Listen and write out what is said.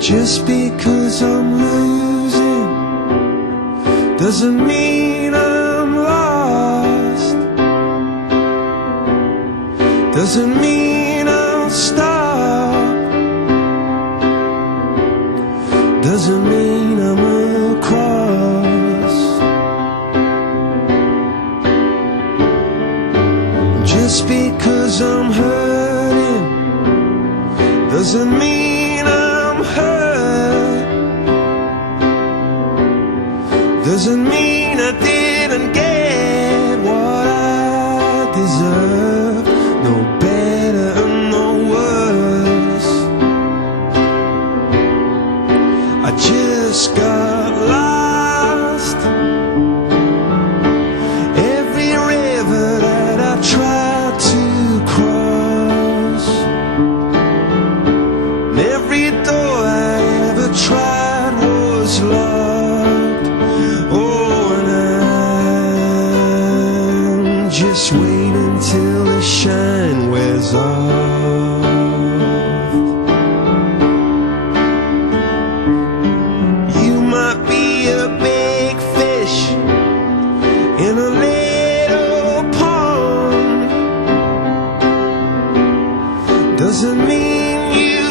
Just because I'm losing doesn't mean I'm lost. Doesn't mean I'll stop. Doesn't mean I'm across. Just because I'm hurting doesn't mean I'm hurt. Doesn't mean I didn't get what I deserve. No better and no worse. I just got lost. Every river that I tried to cross, and every door I ever tried was locked. Oh, and I'm just waiting till the shine wears off. You might be a big fish in a little pond. Doesn't mean you